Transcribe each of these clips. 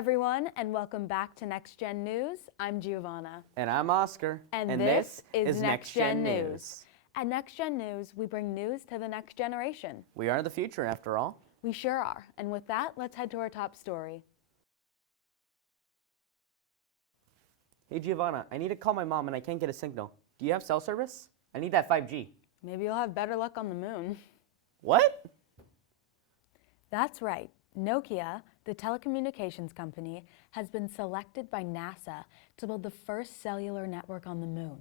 everyone, and welcome back to NexGen News. I'm Giovanna. And I'm Oscar. And this is NexGen News. At NexGen News, we bring news to the next generation. We are the future, after all. We sure are. And with that, let's head to our top story. Hey Giovanna, I need to call my mom and I can't get a signal. Do you have cell service? I need that 5G. Maybe you'll have better luck on the moon. What? That's right. Nokia, the telecommunications company, has been selected by NASA to build the first cellular network on the moon.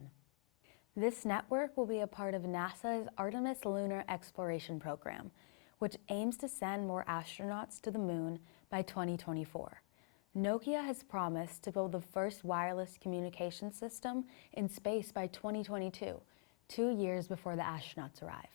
This network will be a part of NASA's Artemis Lunar Exploration Program, which aims to send more astronauts to the moon by 2024. Nokia has promised to build the first wireless communication system in space by 2022, 2 years before the astronauts arrive.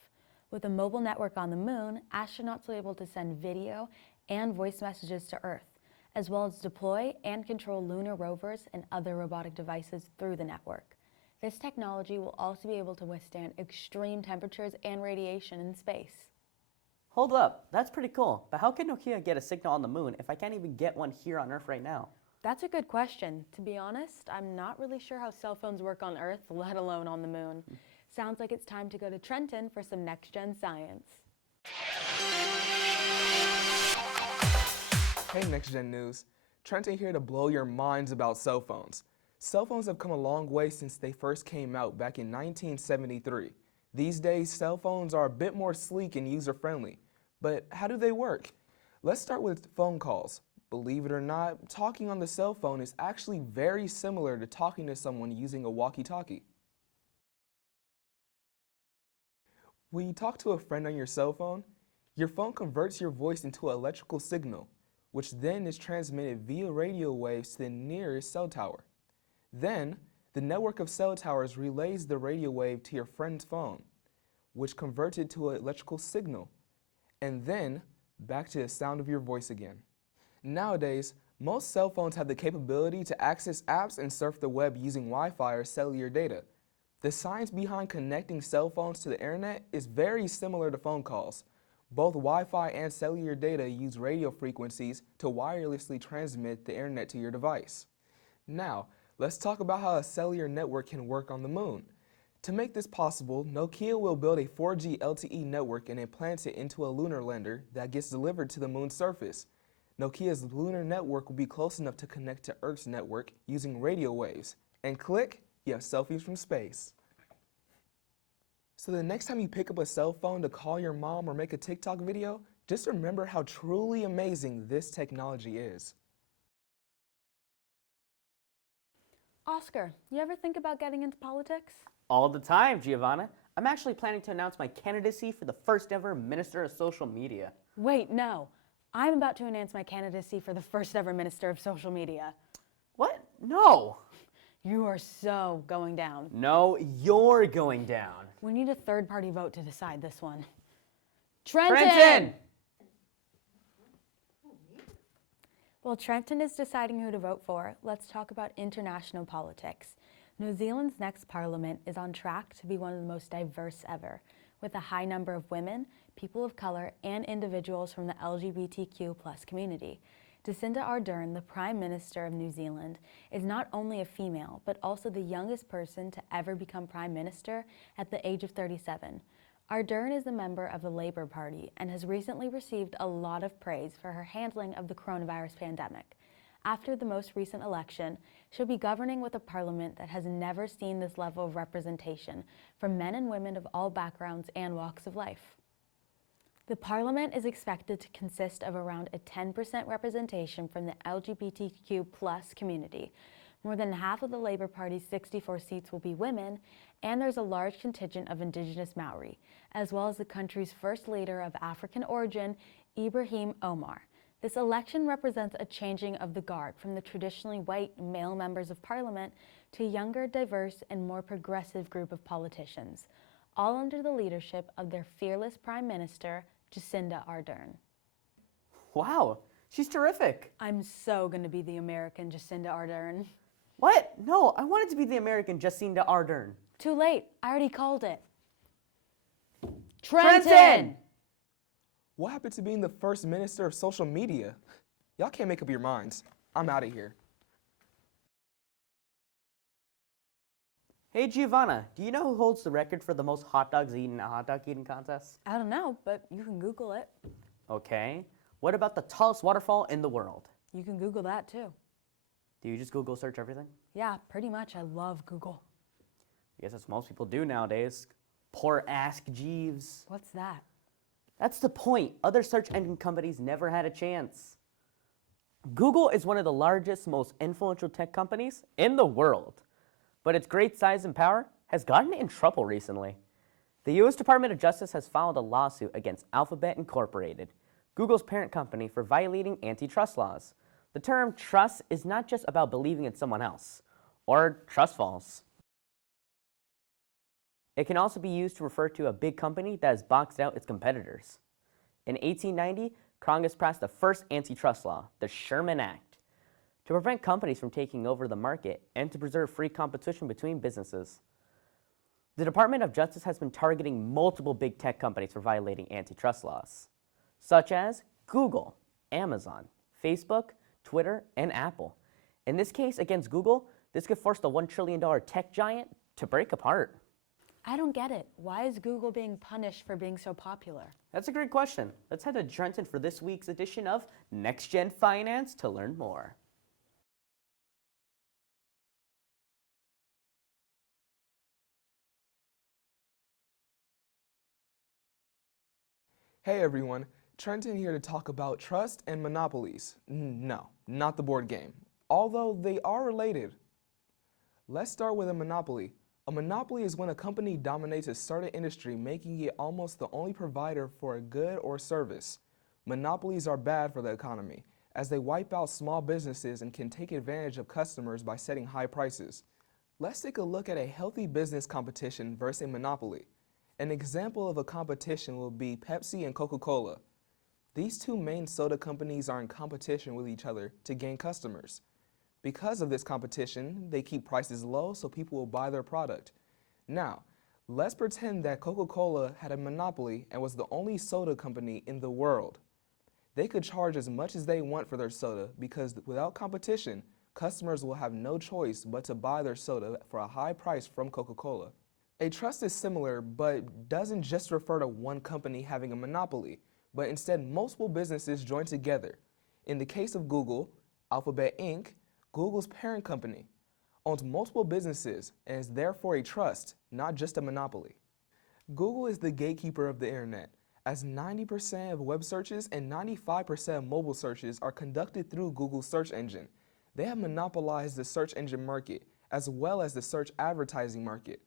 With a mobile network on the moon, astronauts will be able to send video and voice messages to Earth, as well as deploy and control lunar rovers and other robotic devices through the network. This technology will also be able to withstand extreme temperatures and radiation in space. Hold up, that's pretty cool. But how can Nokia get a signal on the moon if I can't even get one here on Earth right now? That's a good question. To be honest, I'm not really sure how cell phones work on Earth, let alone on the moon. Sounds like it's time to go to Trenton for some next-gen science. Hey NexGen News, Trenton here to blow your minds about cell phones. Cell phones have come a long way since they first came out back in 1973. These days, cell phones are a bit more sleek and user-friendly. But how do they work? Let's start with phone calls. Believe it or not, talking on the cell phone is actually very similar to talking to someone using a walkie-talkie. When you talk to a friend on your cell phone converts your voice into an electrical signal, which then is transmitted via radio waves to the nearest cell tower. Then, the network of cell towers relays the radio wave to your friend's phone, which converts it to an electrical signal, and then back to the sound of your voice again. Nowadays, most cell phones have the capability to access apps and surf the web using Wi-Fi or cellular data. The science behind connecting cell phones to the internet is very similar to phone calls. Both Wi-Fi and cellular data use radio frequencies to wirelessly transmit the internet to your device. Now, let's talk about how a cellular network can work on the moon. To make this possible, Nokia will build a 4G LTE network and implant it into a lunar lander that gets delivered to the moon's surface. Nokia's lunar network will be close enough to connect to Earth's network using radio waves. And click, you have selfies from space. So the next time you pick up a cell phone to call your mom or make a TikTok video, just remember how truly amazing this technology is. Oscar, you ever think about getting into politics? All the time, Giovanna. I'm actually planning to announce my candidacy for the first ever Minister of Social Media. Wait, no. I'm about to announce my candidacy for the first ever Minister of Social Media. What? No. You are so going down. No, you're going down. We need a third-party vote to decide this one. Trenton! Trenton! While Trenton is deciding who to vote for, let's talk about international politics. New Zealand's next parliament is on track to be one of the most diverse ever, with a high number of women, people of color, and individuals from the LGBTQ+ community. Jacinda Ardern, the Prime Minister of New Zealand, is not only a female, but also the youngest person to ever become Prime Minister at the age of 37. Ardern is a member of the Labour Party and has recently received a lot of praise for her handling of the coronavirus pandemic. After the most recent election, she'll be governing with a parliament that has never seen this level of representation from men and women of all backgrounds and walks of life. The parliament is expected to consist of around a 10% representation from the LGBTQ+ community. More than half of the Labour Party's 64 seats will be women, and there's a large contingent of Indigenous Maori, as well as the country's first leader of African origin, Ibrahim Omar. This election represents a changing of the guard from the traditionally white male members of parliament to a younger, diverse, and more progressive group of politicians, all under the leadership of their fearless Prime Minister, Jacinda Ardern. Wow, she's terrific. I'm so gonna be the American Jacinda Ardern. What? No, I wanted to be the American Jacinda Ardern. Too late, I already called it. Trenton! What happened to being the first minister of social media? Y'all can't make up your minds. I'm out of here. Hey Giovanna, do you know who holds the record for the most hot dogs eaten in a hot dog eating contest? I don't know, but you can Google it. Okay. What about the tallest waterfall in the world? You can Google that too. Do you just Google search everything? Yeah, pretty much. I love Google. I guess that's what most people do nowadays. Poor Ask Jeeves. What's that? That's the point. Other search engine companies never had a chance. Google is one of the largest, most influential tech companies in the world, but its great size and power has gotten it in trouble recently. The U.S. Department of Justice has filed a lawsuit against Alphabet Incorporated, Google's parent company, for violating antitrust laws. The term trust is not just about believing in someone else, or trust falls. It can also be used to refer to a big company that has boxed out its competitors. In 1890, Congress passed the first antitrust law, the Sherman Act, to prevent companies from taking over the market and to preserve free competition between businesses. The Department of Justice has been targeting multiple big tech companies for violating antitrust laws, such as Google, Amazon, Facebook, Twitter, and Apple. In this case against Google, this could force the $1 trillion tech giant to break apart. I don't get it. Why is Google being punished for being so popular? That's a great question. Let's head to Trenton for this week's edition of NexGen Finance to learn more. Hey everyone, Trenton here to talk about trust and monopolies. No, not the board game, although they are related. Let's start with a monopoly. A monopoly is when a company dominates a certain industry, making it almost the only provider for a good or service. Monopolies are bad for the economy, as they wipe out small businesses and can take advantage of customers by setting high prices. Let's take a look at a healthy business competition versus a monopoly. An example of a competition will be Pepsi and Coca-Cola. These two main soda companies are in competition with each other to gain customers. Because of this competition, they keep prices low so people will buy their product. Now, let's pretend that Coca-Cola had a monopoly and was the only soda company in the world. They could charge as much as they want for their soda because without competition, customers will have no choice but to buy their soda for a high price from Coca-Cola. A trust is similar, but doesn't just refer to one company having a monopoly, but instead multiple businesses join together. In the case of Google, Alphabet Inc., Google's parent company, owns multiple businesses and is therefore a trust, not just a monopoly. Google is the gatekeeper of the internet, as 90% of web searches and 95% of mobile searches are conducted through Google's search engine. They have monopolized the search engine market, as well as the search advertising market.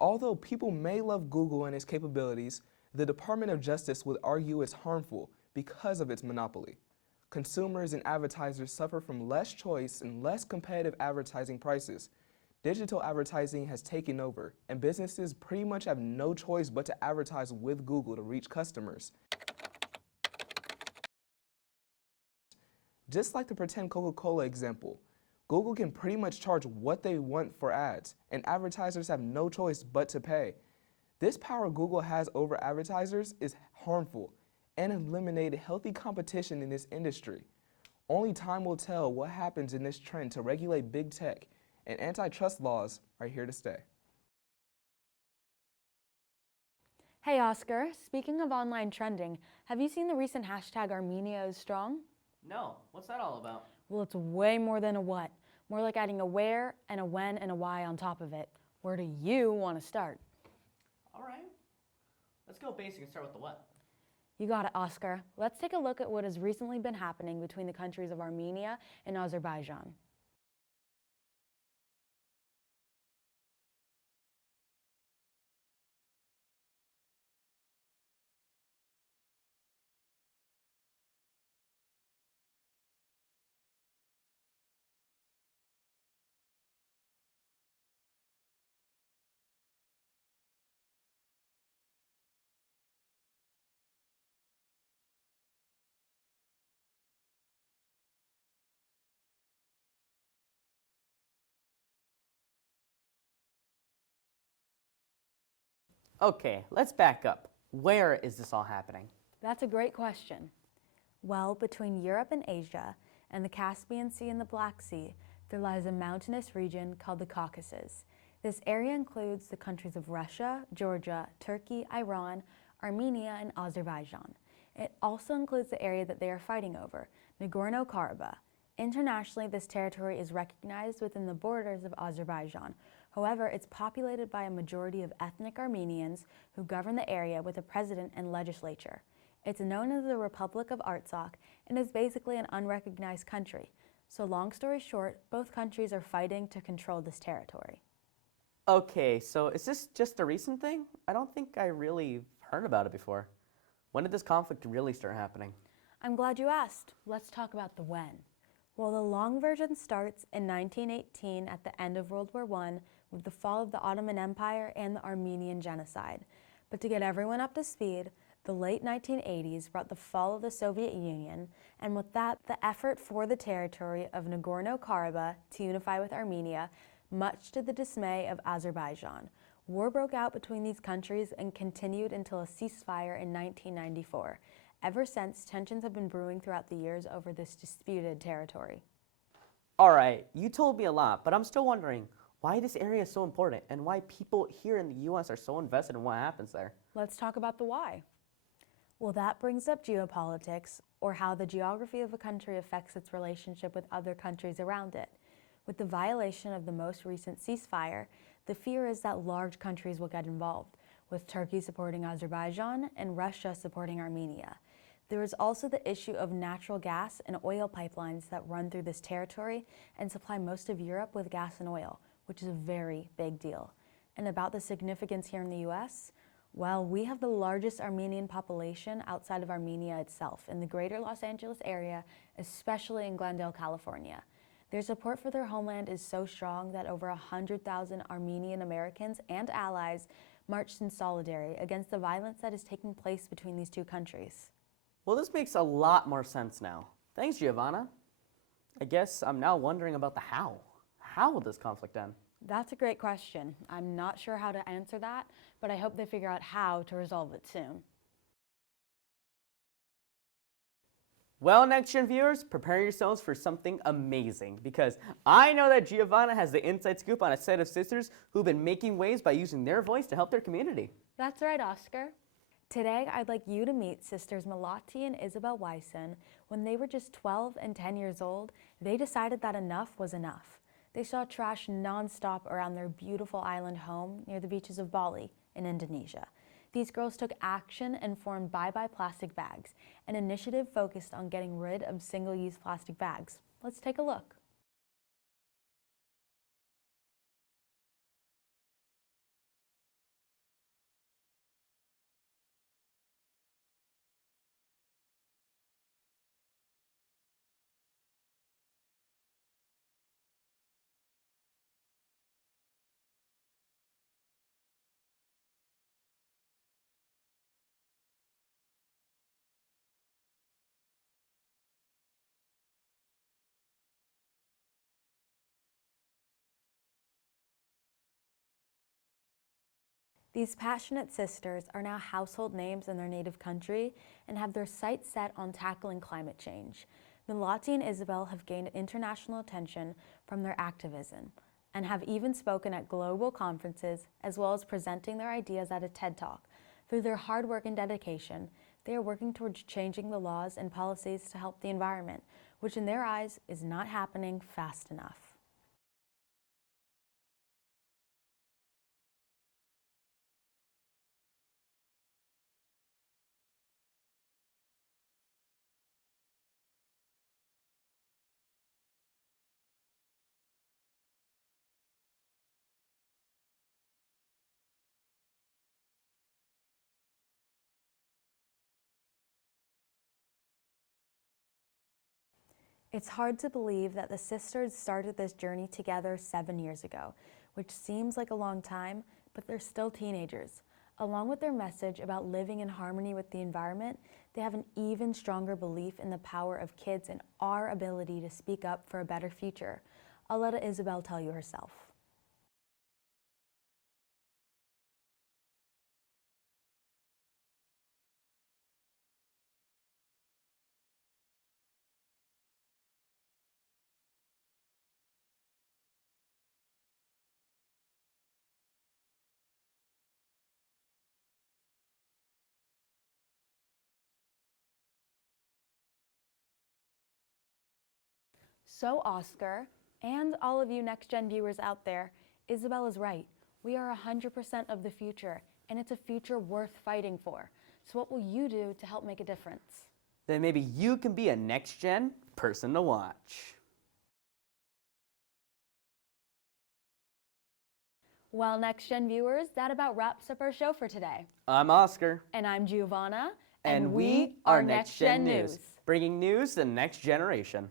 Although people may love Google and its capabilities, the Department of Justice would argue it's harmful because of its monopoly. Consumers and advertisers suffer from less choice and less competitive advertising prices. Digital advertising has taken over, and businesses pretty much have no choice but to advertise with Google to reach customers. Just like the pretend Coca-Cola example, Google can pretty much charge what they want for ads, and advertisers have no choice but to pay. This power Google has over advertisers is harmful and eliminated healthy competition in this industry. Only time will tell what happens in this trend to regulate big tech, and antitrust laws are here to stay. Hey Oscar, speaking of online trending, have you seen the recent hashtag Armenia is strong? No, what's that all about? Well, it's way more than a what. More like adding a where and a when and a why on top of it. Where do you want to start? All right. Let's go basic and start with the what. You got it, Oscar. Let's take a look at what has recently been happening between the countries of Armenia and Azerbaijan. Okay, let's back up. Where is this all happening? That's a great question. Well, between Europe and Asia, and the Caspian Sea and the Black Sea, there lies a mountainous region called the Caucasus. This area includes the countries of Russia, Georgia, Turkey, Iran, Armenia, and Azerbaijan. It also includes the area that they are fighting over, Nagorno-Karabakh. Internationally, this territory is recognized within the borders of Azerbaijan. However, it's populated by a majority of ethnic Armenians who govern the area with a president and legislature. It's known as the Republic of Artsakh and is basically an unrecognized country. So long story short, both countries are fighting to control this territory. Okay, so is this just a recent thing? I don't think I really heard about it before. When did this conflict really start happening? I'm glad you asked. Let's talk about the when. Well, the long version starts in 1918 at the end of World War I with the fall of the Ottoman Empire and the Armenian genocide. But to get everyone up to speed, the late 1980s brought the fall of the Soviet Union, and with that, the effort for the territory of Nagorno-Karabakh to unify with Armenia, much to the dismay of Azerbaijan. War broke out between these countries and continued until a ceasefire in 1994. Ever since, tensions have been brewing throughout the years over this disputed territory. All right, you told me a lot, but I'm still wondering why this area is so important and why people here in the U.S. are so invested in what happens there. Let's talk about the why. Well, that brings up geopolitics, or how the geography of a country affects its relationship with other countries around it. With the violation of the most recent ceasefire, the fear is that large countries will get involved, with Turkey supporting Azerbaijan and Russia supporting Armenia. There is also the issue of natural gas and oil pipelines that run through this territory and supply most of Europe with gas and oil, which is a very big deal. And about the significance here in the US, well, we have the largest Armenian population outside of Armenia itself, in the greater Los Angeles area, especially in Glendale, California. Their support for their homeland is so strong that over 100,000 Armenian Americans and allies marched in solidarity against the violence that is taking place between these two countries. Well, this makes a lot more sense now. Thanks, Giovanna. I guess I'm now wondering about the how. How will this conflict end? That's a great question. I'm not sure how to answer that, but I hope they figure out how to resolve it soon. Well, NexGen viewers, prepare yourselves for something amazing, because I know that Giovanna has the inside scoop on a set of sisters who've been making waves by using their voice to help their community. That's right, Oscar. Today, I'd like you to meet sisters Malati and Isabel Wyson. When they were just 12 and 10 years old, they decided that enough was enough. They saw trash nonstop around their beautiful island home near the beaches of Bali in Indonesia. These girls took action and formed Bye Bye Plastic Bags, an initiative focused on getting rid of single-use plastic bags. Let's take a look. These passionate sisters are now household names in their native country and have their sights set on tackling climate change. Malati and Isabel have gained international attention from their activism and have even spoken at global conferences, as well as presenting their ideas at a TED Talk. Through their hard work and dedication, they are working towards changing the laws and policies to help the environment, which in their eyes is not happening fast enough. It's hard to believe that the sisters started this journey together 7 years ago, which seems like a long time, but they're still teenagers. Along with their message about living in harmony with the environment, they have an even stronger belief in the power of kids and our ability to speak up for a better future. I'll let Isabel tell you herself. So Oscar, and all of you NexGen viewers out there, Isabel is right. We are 100% of the future, and it's a future worth fighting for. So what will you do to help make a difference? Then maybe you can be a NexGen person to watch. Well, NexGen viewers, that about wraps up our show for today. I'm Oscar. And I'm Giovanna. And we are NexGen News, bringing news to the next generation.